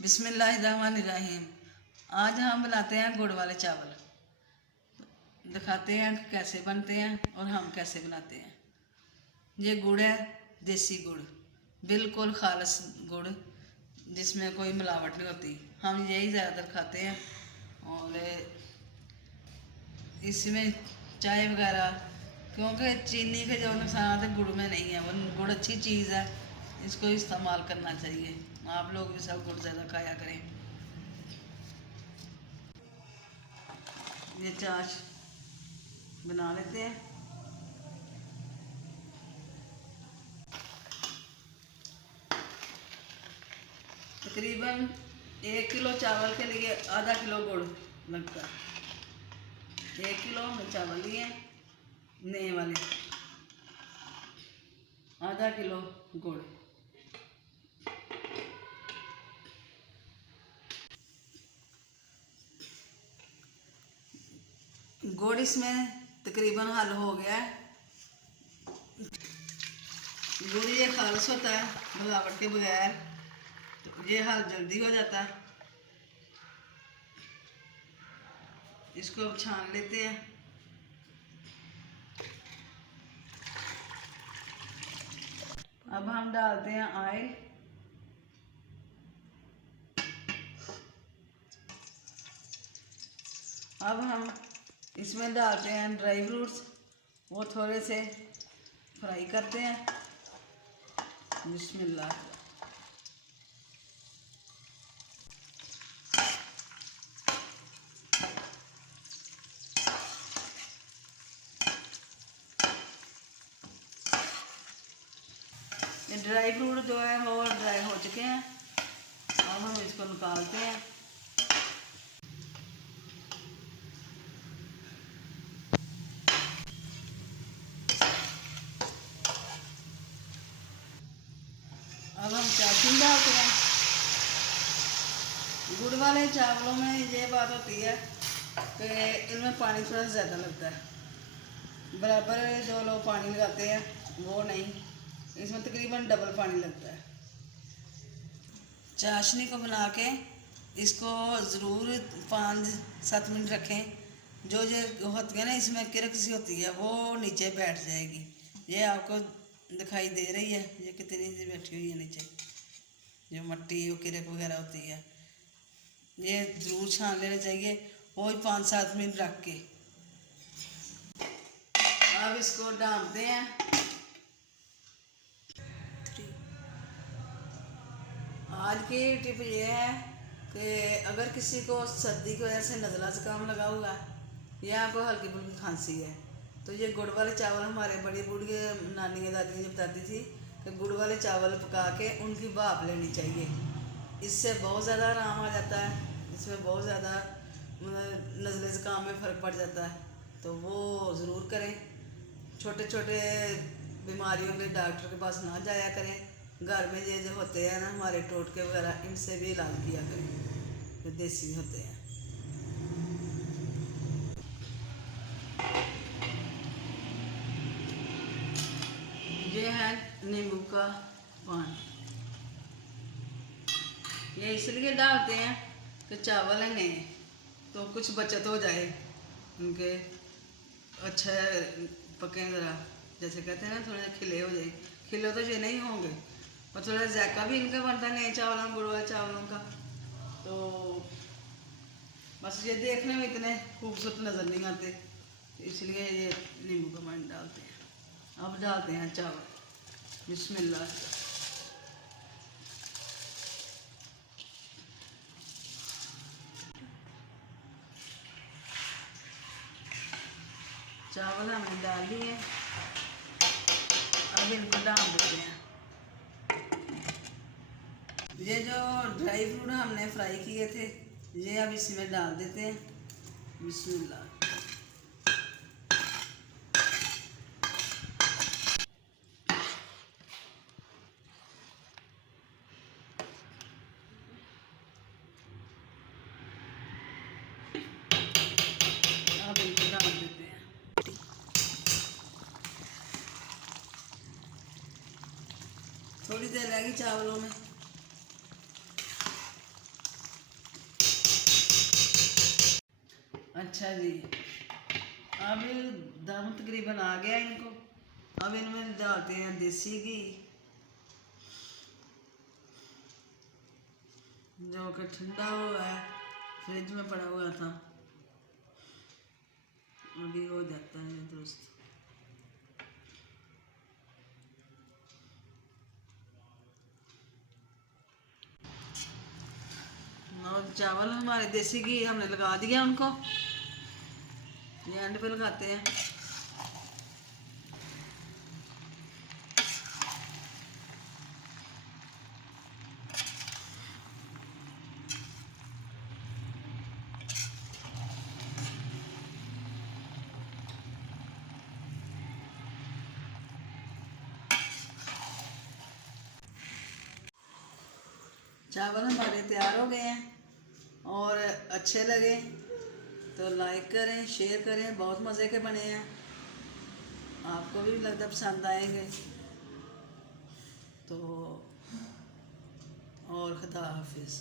बिस्मिल्लाहिर्रहमानिर्रहीम। आज हम बनाते हैं गुड़ वाले चावल। दिखाते हैं कैसे बनते हैं और हम कैसे बनाते हैं। ये गुड़ है, देसी गुड़, बिल्कुल खालिस गुड़, जिसमें कोई मिलावट नहीं होती। हम यही ज़्यादातर खाते हैं और इसमें चाय वगैरह, क्योंकि चीनी के जो नुकसान है गुड़ में नहीं है। वो गुड़ अच्छी चीज़ है, इसको इस्तेमाल करना चाहिए। आप लोग भी सब गुड़ ज़्यादा खाया करें। ये चाश बना लेते हैं। तकरीबन 1 किलो चावल के लिए आधा किलो गुड़ लगता है। 1 किलो चावल लिए नए वाले, आधा किलो गुड़। गुड़ इसमें तकरीबन हल हो गया है। गुड़ ये खालिस होता है मिलावट के बगैर, तो ये हल जल्दी हो जाता है। इसको अब छान लेते हैं। अब हम डालते हैं ऑयल। अब हम इसमें डालते हैं ड्राई फ्रूट्स, वो थोड़े से फ्राई करते हैं। बिस्मिल्लाह। ये ड्राई फ्रूट जो है वो ड्राई हो चुके हैं। अब हम इसको निकालते हैं। अब हम चाशनी डालते हैं। गुड़ वाले चावलों में ये बात होती है कि इनमें पानी थोड़ा ज़्यादा लगता है। बराबर जो लोग पानी लगाते हैं वो नहीं, इसमें तकरीबन डबल पानी लगता है। चाशनी को बना के इसको ज़रूर 5-7 मिनट रखें। जो ये होती है ना, इसमें किरक सी होती है, वो नीचे बैठ जाएगी। ये आपको दिखाई दे रही है, ये कितनी सी बैठी हुई है नीचे, जो मट्टी वो किरक वगैरह होती है। ये ज़रूर छान लेना चाहिए और 5-7 मिनट रख के। अब इसको डालते हैं। आज की टिप ये है कि अगर किसी को सर्दी की वजह से नज़ला ज़ुकाम लगा हुआ है या कोई हल्की फुल्की खांसी है, तो ये गुड़ वाले चावल, हमारे बड़ी बूढ़ी नानी दादी बताती थी कि गुड़ वाले चावल पका के उनकी भाप लेनी चाहिए। इससे बहुत ज़्यादा आराम आ जाता है। इसमें बहुत ज़्यादा नज़ले ज़ुकाम में फ़र्क पड़ जाता है, तो वो ज़रूर करें। छोटे छोटे बीमारियों के डॉक्टर के पास ना जाया करें। घर में ये जो होते हैं ना हमारे टोटके वगैरह, इनसे भी इलाज किया करें, जो देसी होते हैं। ये है नींबू का पानी। ये इसलिए डालते हैं कि चावल है नए, तो कुछ बचत हो जाए उनके, अच्छा पकें ज़रा, जैसे कहते हैं ना, थोड़े खिले हो जाए। खिले तो ये नहीं होंगे, और थोड़ा जायका भी इनका बनता है नए चावलों, गुड़ वाले चावलों का। तो बस ये देखने में इतने खूबसूरत नज़र नहीं आते, तो इसलिए ये नींबू का पानी डालते हैं। अब डालते हैं चावल। बिस्मिल्लाह। चावल हमने डाल दिए, अब इनको डाल देते हैं। ये जो ड्राई फ्रूट हमने फ्राई किए थे, ये अब इसमें डाल देते हैं। बिस्मिल्लाह। अब इनको डाल देते हैं। थोड़ी देर रहेगी चावलों में। अच्छा जी, अब दम तकरीबन आ गया इनको। अब इनमें डालते हैं देसी घी, जो कि ठंडा हुआ है, फ्रिज में पड़ा हुआ था, अभी हो जाता है दोस्त। और चावल हमारे देसी घी हमने लगा दिया उनको, ये एंड पे लगाते हैं। चावल हमारे तैयार हो गए हैं, और अच्छे लगे तो लाइक करें, शेयर करें, बहुत मज़े के बने हैं, आपको भी लगता पसंद आएंगे। तो और खुदा हाफिज़।